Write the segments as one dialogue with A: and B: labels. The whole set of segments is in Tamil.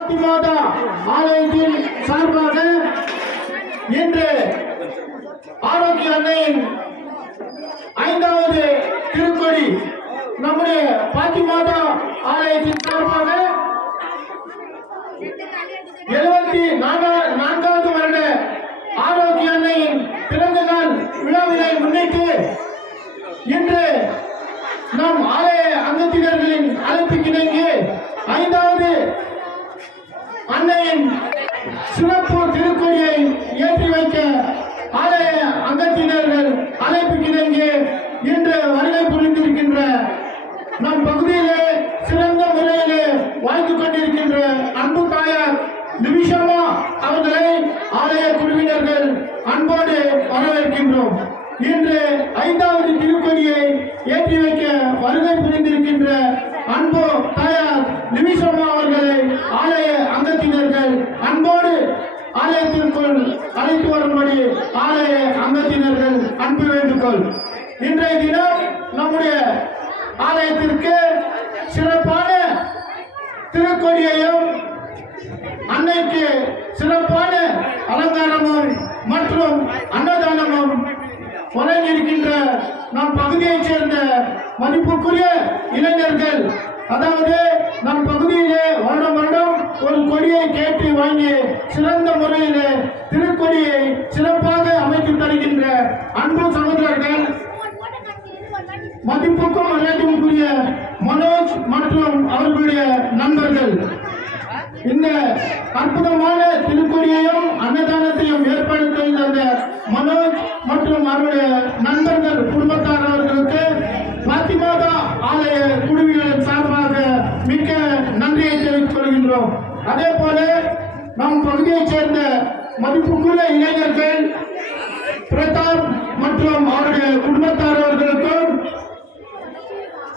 A: மாதா ஆலயத்தின் சார்பாக இன்று ஆரோக்கிய அன்னையின் ஐந்தாவது திருக்கொடி நம்முடைய பாத்தி மாதா ஆலயத்தின் சார்பாக எழுபத்தி நான்காவது வருட ஆரோக்கிய அன்னையின் பிறந்த நாள் விழாவினை முன்னிட்டு இன்று நம் ஆலய அங்கத்தினர் அழைப்புக்கிணங்கி ஐந்தாவது அன்னையின் சிறப்பு திருக்கொடியை ஏற்றி வைக்க ஆலய அங்கத்தினர்கள் அழைப்பு கிணங்கி இன்று வருகை புரிந்திருக்கின்ற நம் பகுதியிலே சிறந்த முறையிலே வாழ்ந்து கொண்டிருக்கின்ற அன்பு தாயார் நிமிஷமா அவர்களை ஆலய குழுவினர்கள் அன்போடு வரவேற்கின்றோம் இன்று ஐந்தாவது திருக்கொடியை ஏற்றி வைக்க வருகை புரிந்திருக்கின்ற அன்பு தாயார் நிமிஷமா அவர்களை ஆலய அங்கத்தினர்கள் அன்போடு ஆலயத்திற்குள் அழைத்து வரும்படி ஆலய அங்கத்தினர்கள் அன்பு வேண்டுகோள் இன்றைய தினம் நம்முடைய ஆலயத்திற்கு சிறப்பான திருக்கொடியையும் அன்னைக்கு சிறப்பான அலங்காரமும் மற்றும் அன்னதானமும் வழங்கியிருக்கின்ற நம் பகுதியைச் சேர்ந்த மதிப்புக்குரிய இளைஞர்கள் அதாவது நம் பகுதியிலே வருடம் வருடம் ஒரு கொடியை கேட்டு வாங்கி சிறந்த முறையிலே திருக்கொடியை சிறப்பாக அமைத்து தருகின்ற அன்பு சகோதரர்கள் மதிப்புக்கும் மரியாதைக்குரிய மனோஜ் மற்றும் அவர்களுடைய நண்பர்கள். இந்த அற்புதமான திருக்கொடியையும் அன்னதானத்தையும் ஏற்ப மனோஜ் மற்றும் அவருடைய நண்பர்கள் குடும்பத்தார் அவர்களுக்கு பாத்திமாதா ஆலய குழுவினர் சார்பாக மிக்க நன்றியை தெரிவித்துக் கொள்கின்றோம். அதே போல நம் பகுதியைச் சேர்ந்த மதிப்புக்குரிய இளைஞர்கள் பிரதாப் மற்றும் அவருடைய குடும்பத்தார் அவர்களுக்கும்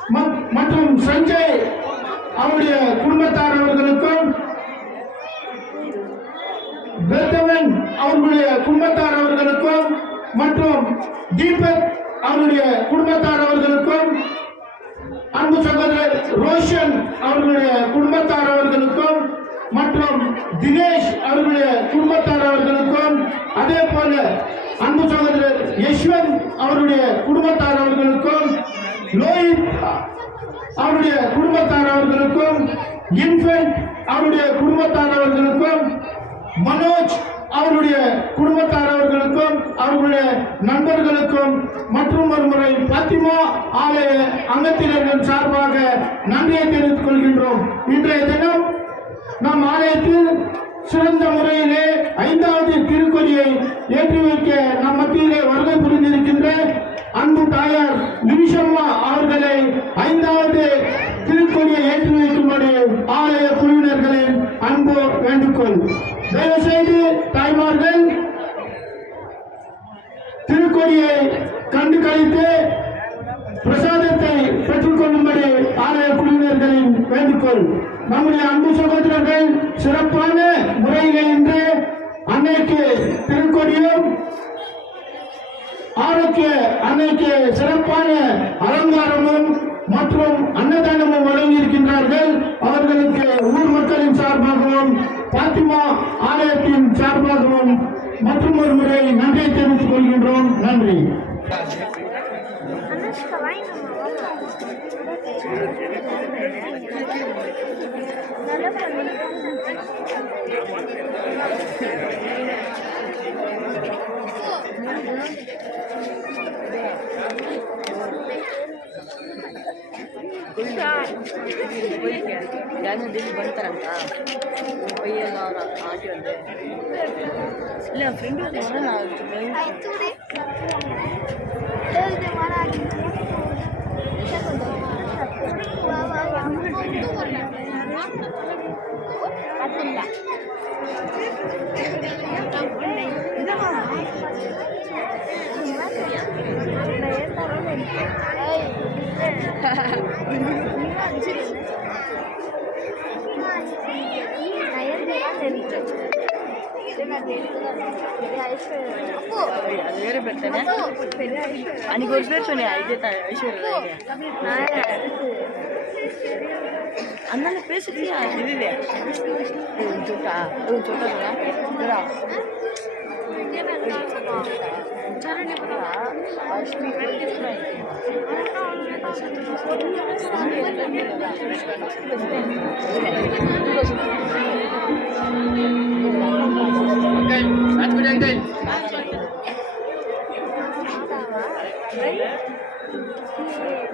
A: ம- மற்றும் சஞ்சய் அவருடைய குடும்பத்தார் அவர்களுக்கும் அவர்களுடைய குடும்பத்தார் மற்றும் தீபக் அவருடைய குடும்பத்தார் அவர்களுக்கும் அன்பு சகோதரர் ரோஷன் அவர்களுடைய குடும்பத்தார் அவர்களுக்கும் மற்றும் தினேஷ் அவர்களுடைய குடும்பத்தார் அவர்களுக்கும் அதே போல அன்பு சகோதரர் யஷ்வந்த் அவருடைய குடும்பத்தார் அவர்களுக்கும் லோஹித் அவருடைய குடும்பத்தார் அவர்களுக்கும் இன்ஃபென்ட் அவருடைய குடும்பத்தார் அவர்களுக்கும் மனோஜ் அவருடைய குடும்பத்தார் அவர்களுக்கும் அவர்களுடைய நண்பர்களுக்கும் மற்றும் ஒரு முறை பாத்திமா ஆலய அங்கத்தினர்கள் சார்பாக நன்றியை தெரிவித்துக் கொள்கின்றோம். இன்றைய தினம் நம் ஆலயத்தில் சிறந்த முறையிலே ஐந்தாவது திருக்கொடியை ஏற்றி வைக்க நம் மத்தியிலே வருகை புரிந்திருக்கின்ற அன்பு தாயார் நிமிஷம்மா அவர்களை ஐந்தாவது திருக்கொடியை ஏற்றி வைக்கும்படி ஆலய குழுவினர்களின் அன்பு வேண்டுகோள் தயவு செய்து தாய்மார்கள் திருக்கொடியை கண்டு கழித்து பிரசாதத்தை பெற்றுக் கொள்ளும்படி ஆலய குழுவினர்களின் வேண்டுகோள் நம்முடைய அன்பு சகோதரர்கள் சிறப்பான முறையிலே இன்று அன்னைக்கு திருக்கொடியும் ஆளுக்கு அன்னைக்கு சிறப்பான அலங்காரமும் மற்றும் அன்னதானமும் வழங்கியிருக்கின்றார்கள். அவர்களுக்கு ஊர் மக்களின் சார்பாகவும் பாத்திமா ஆலயத்தின் சார்பாகவும் மற்றும் ஒரு முறை நன்றியை தெரிவித்துக் கொள்கின்றோம். நன்றி.
B: Anushka, ಕೊಯ್ಯಿಗೆ
C: ಯಾರು ದಿಲ್ಲಿ ಬರ್ತಾರಂತ ಕೊಯ್ಯಲ್ಲ ಅವ್ರು ಆಗಿರಂತೆ ಇಲ್ಲ ಫ್ರೆಂಡ್
B: ನೋಡೋಣ వేరే పెట్టానే అని కూర్చొని అయితే ఐశ్వర్య అందరిని పేసి ఇదిలే చూట
D: చూడరా చూడరా Thank you. Nandan.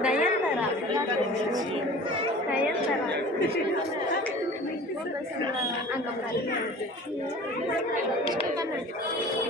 D: Nayan Tara. Nayan Tara. Mau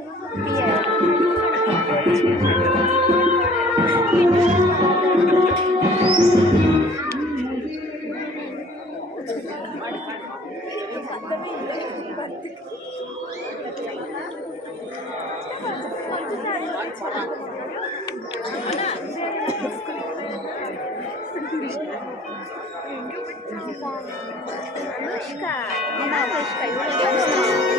D: ママしか言われない。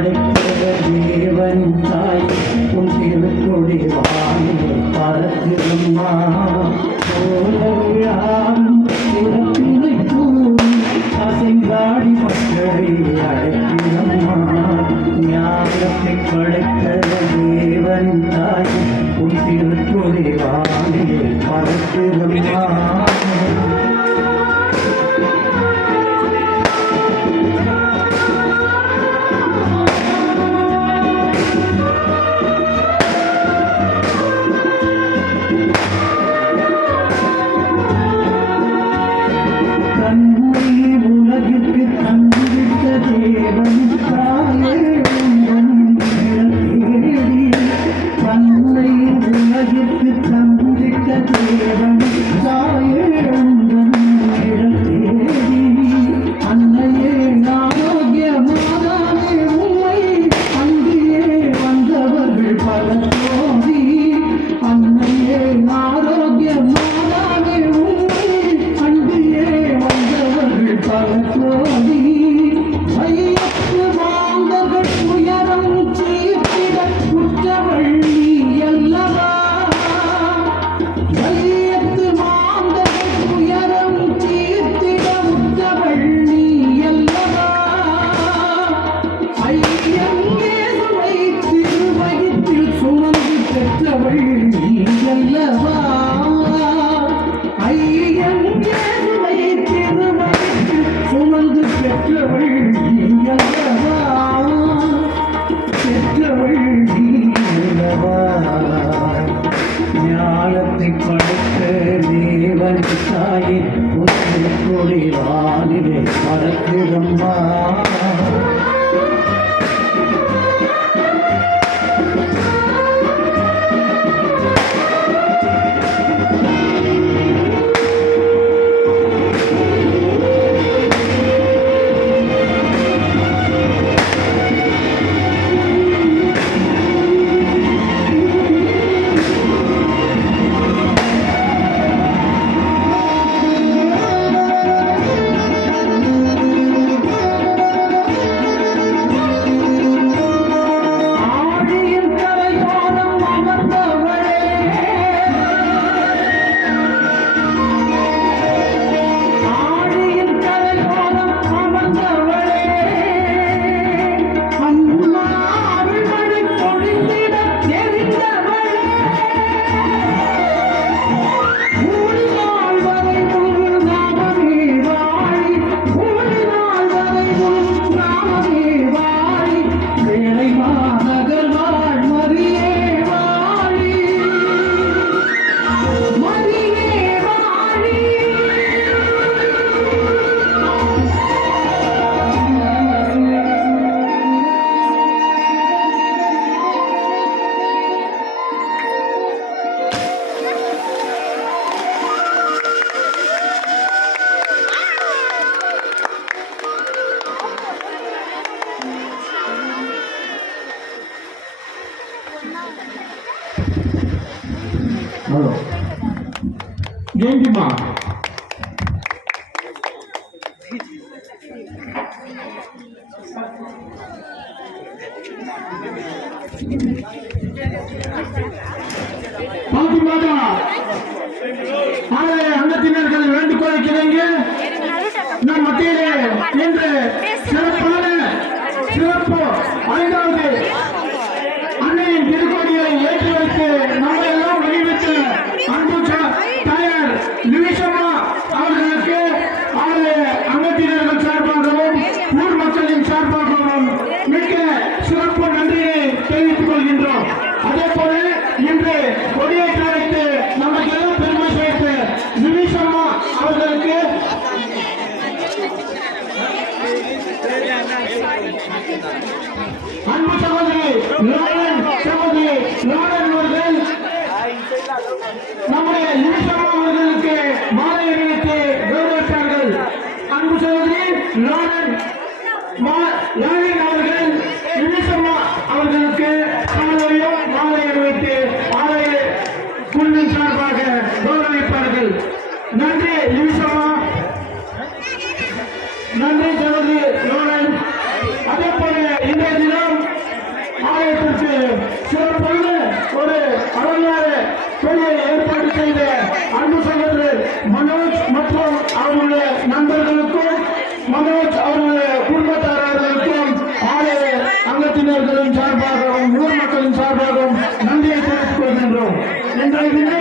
D: தேவன் தாய் உன் திருக்கொடி வாங்கி பரத்திரும்மா બોલો
A: જયંતિમાં பாதி மாதா ஆலய அங்கத்தினர்கள் வேண்டுகோள் இருக்கிறீங்க நம் மத்தியிலே இன்று உறுப்பினர்களின் சார்பாகவும் ஊர் மக்களின் சார்பாகவும் நன்றியை தெரிவித்துக் கொள்கின்றோம். இன்றைய தினம்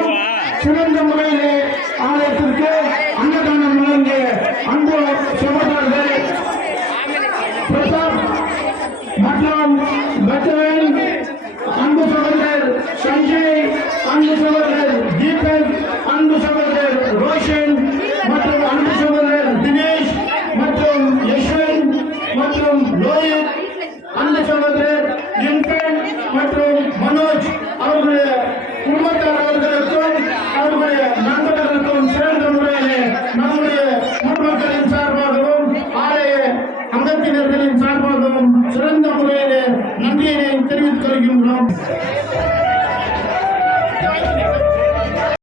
A: ಸಂದರ್ಭದಲ್ಲಿ ಇಂಥ